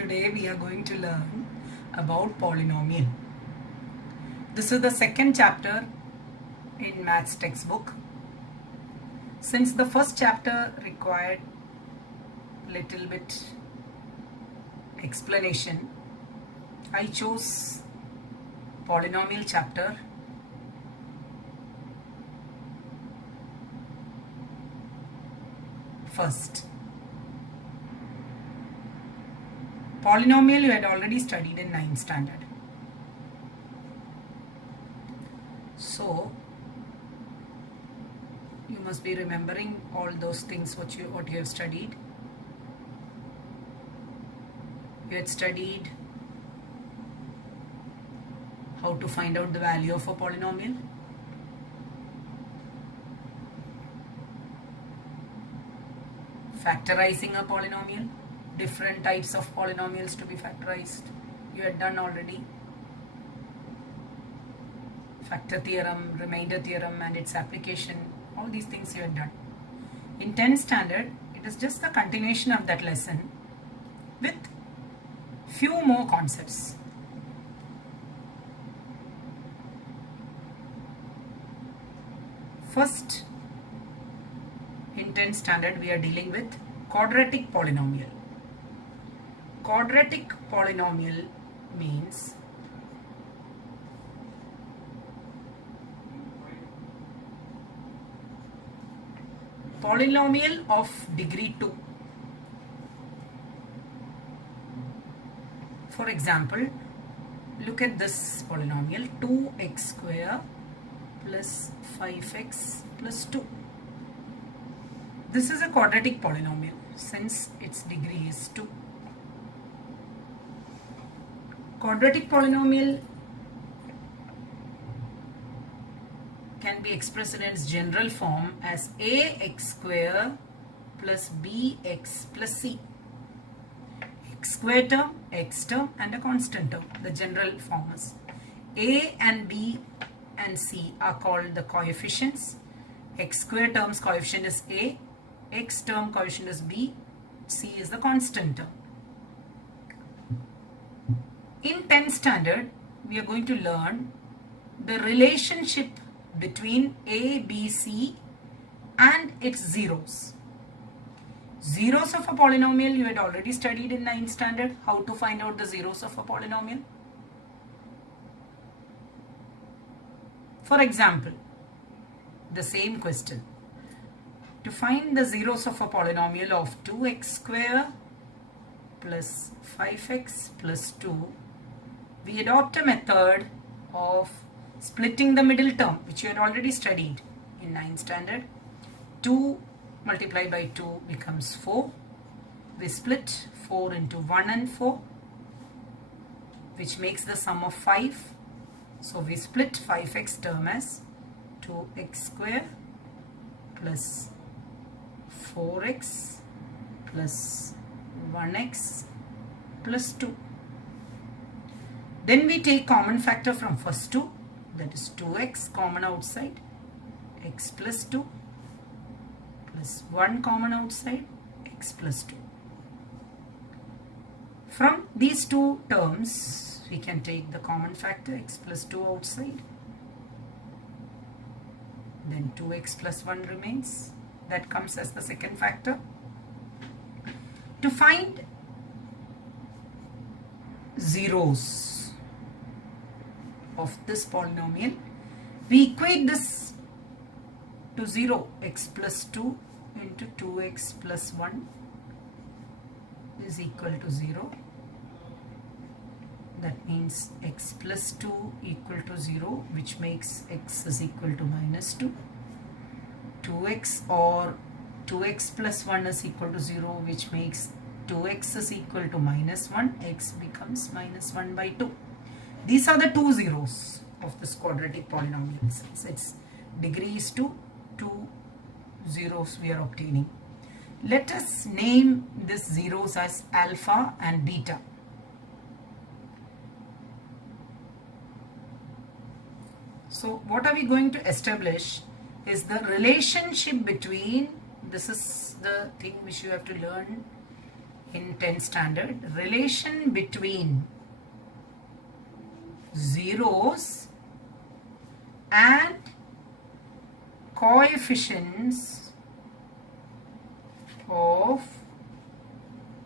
Today we are going to learn about polynomial. This is the second chapter in maths textbook. Since the first chapter required little bit explanation, I chose polynomial chapter first. Polynomial you had already studied in 9th standard. So you must be remembering all those things what you have studied. You had studied how to find out the value of a polynomial. Factorizing a polynomial. Different types of polynomials to be factorized. You had done already. Factor theorem, remainder theorem and its application. All these things you had done. In 10th standard, it is just the continuation of that lesson with few more concepts. First, in 10th standard, we are dealing with quadratic polynomial. Quadratic polynomial means polynomial of degree 2. For example, look at this polynomial 2x square plus 5x plus 2. This is a quadratic polynomial since its degree is 2. Quadratic polynomial can be expressed in its general form as ax square plus bx plus c. X square term, x term and a constant term. The general form is a and b and c are called the coefficients. X square term's coefficient is a, x term coefficient is b, c is the constant term. In 10th standard, we are going to learn the relationship between a, b, c and its zeros. Zeros of a polynomial you had already studied in 9th standard. How to find out the zeros of a polynomial. For example, the same question. To find the zeros of a polynomial of 2x square plus 5x plus 2, we adopt a method of splitting the middle term, which you had already studied in 9th standard. 2 multiplied by 2 becomes 4. We split 4 into 1 and 4, which makes the sum of 5. So we split 5x term as 2x square plus 4x plus 1x plus 2. Then we take common factor from first two, that is 2x common outside, x plus 2 plus 1 common outside, x plus 2. From these two terms, we can take the common factor x plus 2 outside. Then 2x plus 1 remains. That comes as the second factor. To find zeros of this polynomial, we equate this to 0. X plus 2 into 2x plus 1 is equal to 0. That means x plus 2 equal to 0, which makes x is equal to minus 2. 2x or 2x plus 1 is equal to 0, which makes 2x is equal to minus 1. X becomes minus 1 by 2. These are the two zeros of this quadratic polynomial. Since its degree is 2, two zeros we are obtaining. Let us name these zeros as alpha and beta. So what are we going to establish is the relationship between, this is the thing which you have to learn in 10th standard, relation between zeros and coefficients of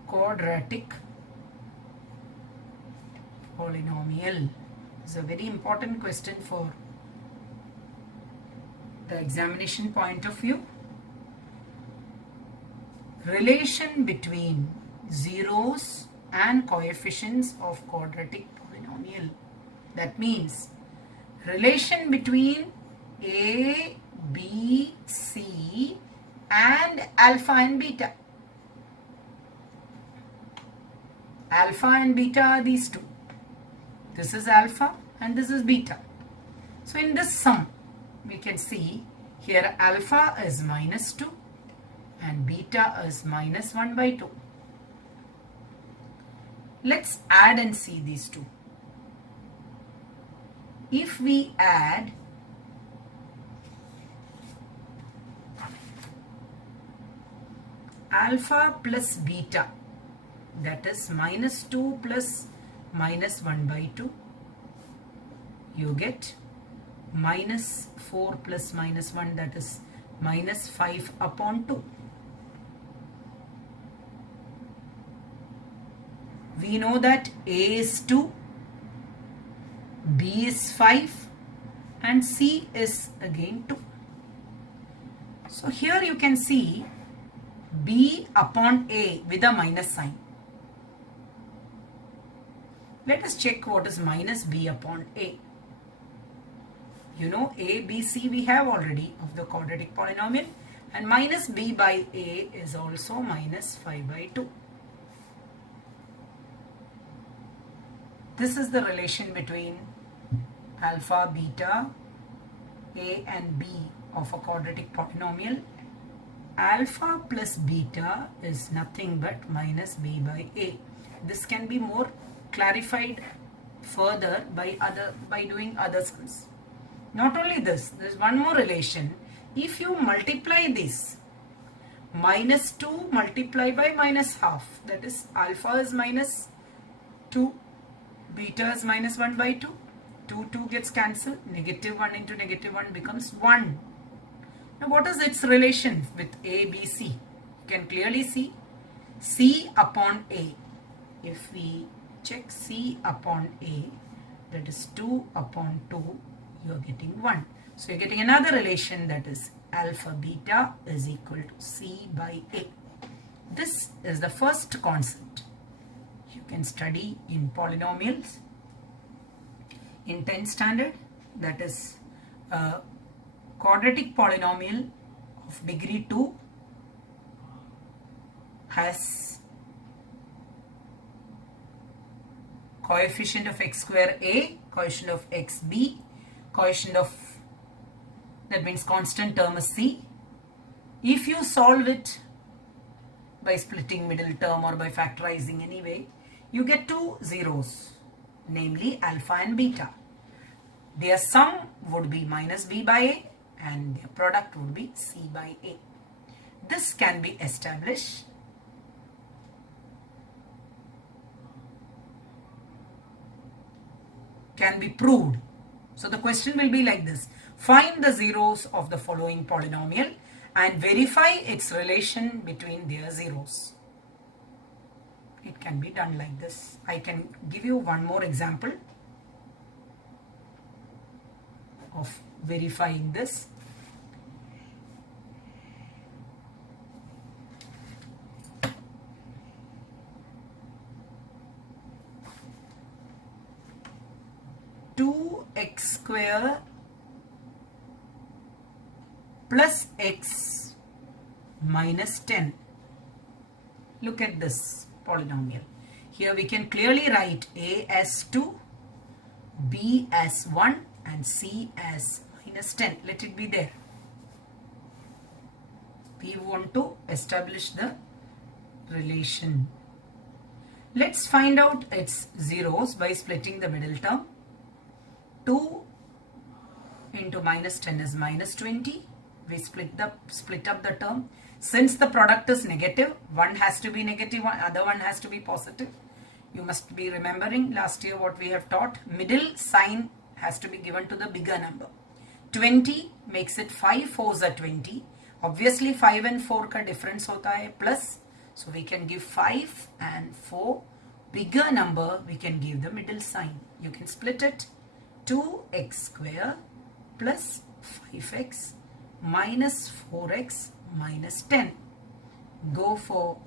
quadratic polynomial. It's a very important question for the examination point of view. Relation between zeros and coefficients of quadratic polynomial. That means relation between A, B, C and alpha and beta. Alpha and beta are these two. This is alpha and this is beta. So in this sum, we can see here alpha is minus 2 and beta is minus 1 by 2. Let's add and see these two. If we add alpha plus beta, that is minus 2 plus minus 1 by 2, you get minus 4 plus minus 1, that is minus 5 upon 2. We know that A is 2, B is 5 and C is again 2. So here you can see B upon A with a minus sign. Let us check what is minus B upon A. You know A, B, C we have already of the quadratic polynomial, and minus B by A is also minus 5 by 2. This is the relation between alpha, beta, A and B of a quadratic polynomial. Alpha plus beta is nothing but minus B by A. This can be more clarified further by doing other sums. Not only this, there is one more relation. If you multiply this, minus 2 multiplied by minus half, that is alpha is minus 2, beta is minus 1 by 2. 2 gets cancelled. Negative 1 into negative 1 becomes 1. Now what is its relation with A, B, C? You can clearly see C upon A. If we check C upon A, that is 2 upon 2, you are getting 1. So you are getting another relation, that is alpha beta is equal to C by A. This is the first concept you can study in polynomials in 10th standard, that is a quadratic polynomial of degree 2 has coefficient of x square A, coefficient of x B, coefficient of, that means constant term is C. If you solve it by splitting middle term or by factorizing anyway, you get two zeros, namely alpha and beta. Their sum would be minus B by A and their product would be C by A. This can be established can be proved. So the question will be like this: find the zeros of the following polynomial and verify its relation between their zeros. It can be done like this. I can give you one more example of verifying this. X square plus x minus 10. Look at this polynomial. Here we can clearly write A as 2, B as 1 and C as minus 10. Let it be there. We want to establish the relation. Let's find out its zeros by splitting the middle term. 2 into minus 10 is minus 20. We split up the term. Since the product is negative, one has to be negative, other one has to be positive. You must be remembering last year what we have taught. Middle sign has to be given to the bigger number. 20 makes it 5 fours are 20. Obviously 5 and 4 का difference होता है plus. So we can give 5 and 4. Bigger number, we can give the middle sign. You can split it. 2x square plus 5x minus 4x minus 10. Go for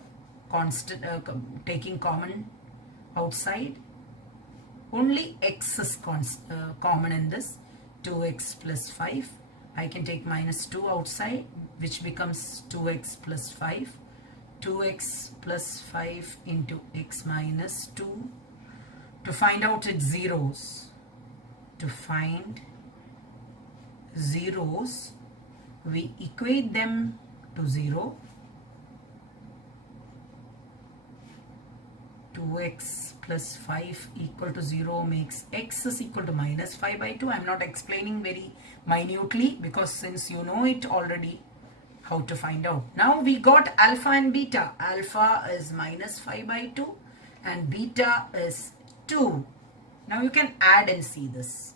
constant taking common outside. Only x is common in this. 2x plus 5. I can take minus 2 outside, which becomes 2x plus 5. 2x plus 5 into x minus 2. To find out its zeros. To find zeros, we equate them to 0. 2x plus 5 equal to 0 makes x is equal to minus 5 by 2. I am not explaining very minutely because since you know it already how to find out. Now we got alpha and beta. Alpha is minus 5 by 2 and beta is 2. Now you can add and see this.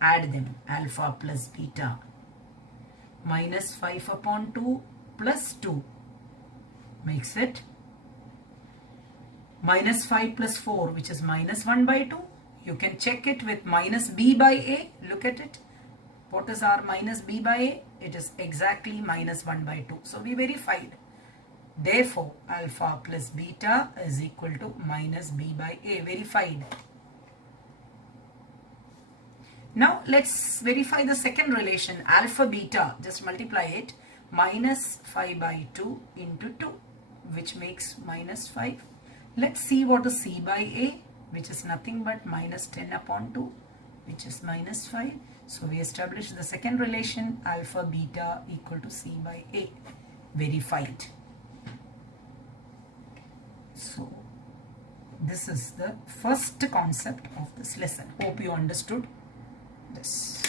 Add them. Alpha plus beta. Minus 5 upon 2 plus 2 makes it minus 5 plus 4, which is minus 1 by 2. You can check it with minus b by a. Look at it. What is our minus b by a? It is exactly minus 1 by 2. So we verified. Therefore, alpha plus beta is equal to minus b by a. Verified. Now let's verify the second relation. Alpha beta. Just multiply it. Minus 5 by 2 into 2, which makes minus 5. Let's see what is c by a, which is nothing but minus 10 upon 2, which is minus 5. So we established the second relation, alpha beta equal to c by a. Verified. So this is the first concept of this lesson. Hope you understood this.